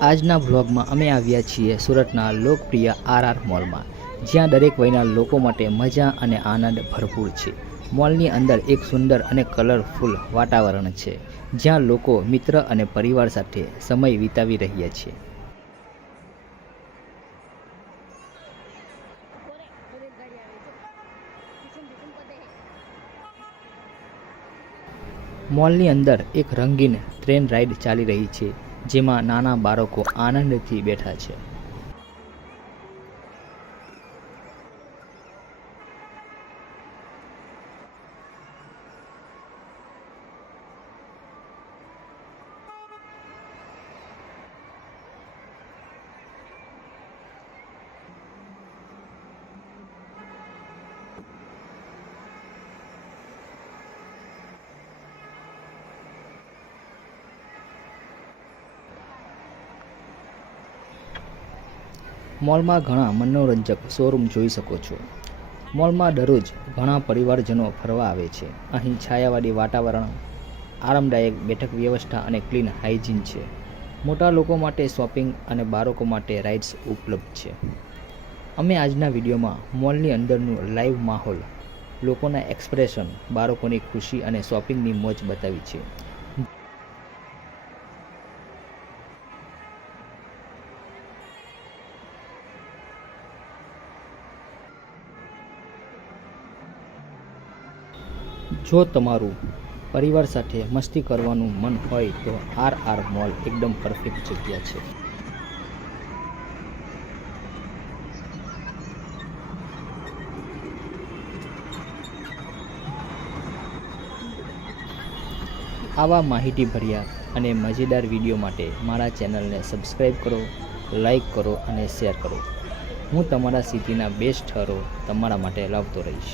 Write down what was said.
આજના વ્લોગમાં અમે આવ્યા છીએ સુરતના લોકપ્રિય આરઆર મોલમાં, જ્યાં દરેક વયના લોકો માટે મજા અને આનંદ ભરપૂર છે। મોલની અંદર એક સુંદર અને કલરફુલ વાતાવરણ છે, જ્યાં લોકો મિત્ર અને પરિવાર સાથે સમય વિતાવી રહ્યા છે। મોલની અંદર એક રંગીન ટ્રેન રાઈડ ચાલી રહી છે, જેમાં નાના બાળકો આનંદથી બેઠા છે। મોલમાં ઘણા મનોરંજક શોરૂમ જોઈ શકો છો। મોલમાં દરરોજ ઘણા પરિવારજનો ફરવા આવે છે। અહીં છાયાવાળી વાતાવરણ, આરામદાયક બેઠક વ્યવસ્થા અને ક્લીન હાઇજીન છે। મોટા લોકો માટે શોપિંગ અને બાળકો માટે રાઇડ્સ ઉપલબ્ધ છે। અમે આજના વિડીયોમાં મોલની અંદરનું લાઈવ માહોલ, લોકોના એક્સપ્રેશન, બાળકોની ખુશી અને શોપિંગની મોજ બતાવી છે। જો તમારું પરિવાર સાથે મસ્તી કરવાનું મન હોય તો આરઆર મોલ એકદમ પરફેક્ટ જગ્યા છે। આવા માહિતીભર્યા અને મજેદાર વિડીયો માટે મારા ચેનલને સબસ્ક્રાઈબ કરો, લાઈક કરો અને શેર કરો। હું તમારા સિટીના બેસ્ટ સ્થળો તમારા માટે લાવતો રહીશ।